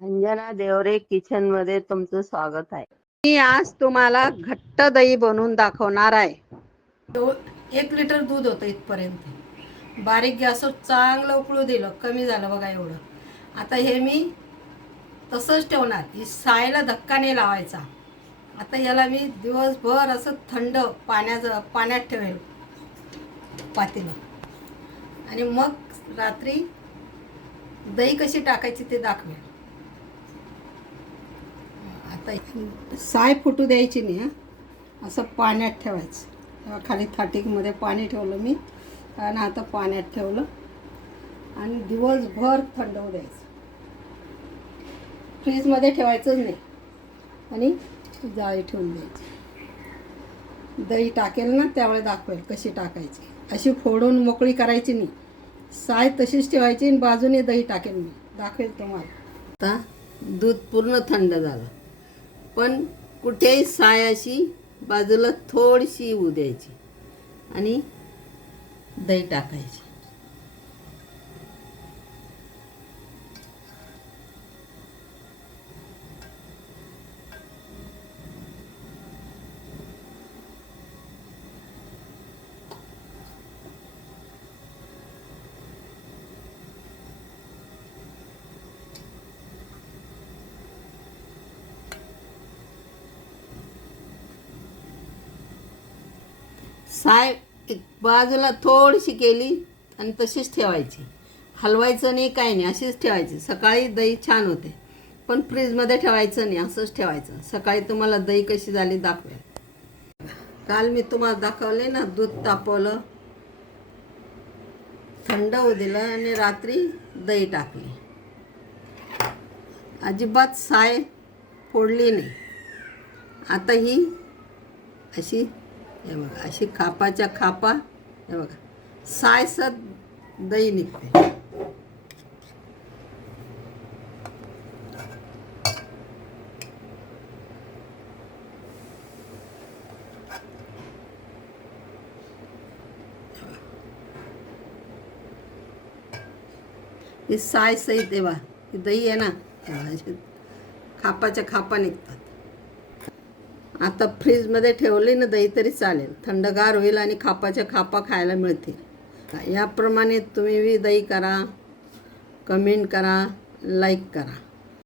Anjana Deore kitchen मध्ये तुमचं स्वागत आहे. मी आज तुम्हाला घट्ट दही बनवून दाखवणार आहे. 1 लिटर दूध होतं इथपर्यंत. बारीक गॅसवर चांगलं उकळू दिलं, कमी झालं बघा एवढं. आता हे मी तसंच ठेवणार. ही सायला धक्का नाही लावायचा. आता याला मी दिवसभर असं थंड पाण्यात ठेवेल पातेलं, आणि मग रात्री दही कशी टाकायची ते दाखवेल. आता साय फुटू द्यायची नाही हां, असं पाण्यात ठेवायचं. खाली थाटीमध्ये पाणी ठेवलं मी, आणि आता पाण्यात ठेवलं आणि दिवसभर थंड होऊ द्यायचं. फ्रीजमध्ये ठेवायचंच नाही, आणि जाळी ठेवून द्यायची. दही टाकेल ना त्यावेळेस दाखवेल कशी टाकायची. अशी फोडून मोकळी करायची नाही, साय तशीच ठेवायची आणि बाजूने दही टाकेल मी, दाखवेल तुम्हाला. आता दूध पूर्ण थंड झालं, पण कुठेही साय अशी बाजूला थोडीशी येऊ द्यायची आणि दही टाकायची. साय बाजूला थोडीशी केली आणि तशीच ठेवायची, हलवायचं नाही, काही नाही, अशीच ठेवायची. सकाळी दही छान होते, पण फ्रीजमध्ये ठेवायचं नाही, असंच ठेवायचं. सकाळी तुम्हाला दही कशी झाली दाखवेल. काल मी तुम्हाला दाखवले ना, दूध तापवलं, थंड होऊ दिलं आणि रात्री दही टाकली. अजिबात साय फोडली नाही. आता ही अशी, हे बघा, अशी खापाच्या खापा, हे बघा, सायसद दही निघते. ही साय सहित आहे बा, ही दही आहे ना, खापाच्या खापा निघतात. आता फ्रीजमध्ये ठेवली ना दही तरी चालेल, थंडगार होईल आणि खापाच्या खापा खायला मिळतील. याप्रमाणे तुम्ही दही करा, कमेंट करा, लाईक करा.